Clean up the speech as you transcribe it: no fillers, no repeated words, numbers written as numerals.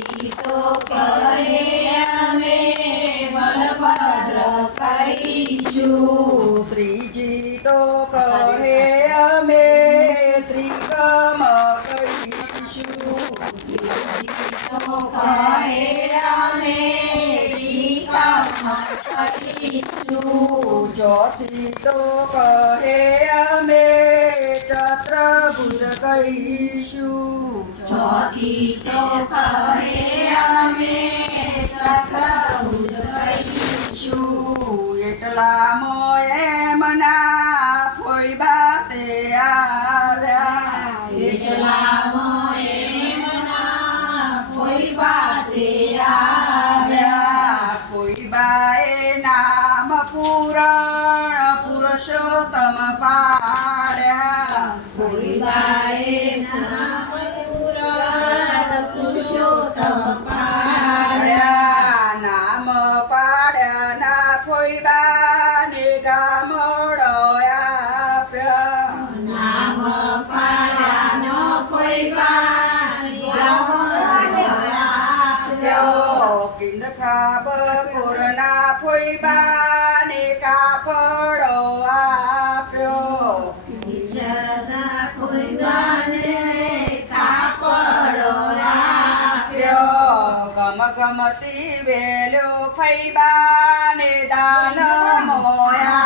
તો કહે અમે બલભદ્ર કહીશું. ત્રીજી તો કહે અમે ત્રિકમ કહીશું. તો કહે અમે ત્રિકમ કહીશું. ચોથી તો કહે અમે ચતુર્ભુજ કહીશું. ચોથી તો કહે અમે ચતુર્ભુજ કહીશું. એટલામાં એમના ફોઈબા તે આવ્યા. એટલામાં એમના ફોઈબા તે આવ્યા. ફોઈબાએ નામ પૂરણ પુરુષોત્તમ પાડ્યા. ફોઈબાએ નામ પુરાણ પુરુષોત્તમ પાડ્યા. નામ પાડ્યા ના ફોઈબાને ગામડો આપ્યા. નામ પાડ્યા ન ફોઈબા ગામડો આપ્યો. કિંદખા બપોરના ફોઈબાને કાપડો આપ્યો. બીજાના ફોઈબાને કાપડો આપ્યો. ગમગમતી વેલો ફૈબાને દાન મોયા.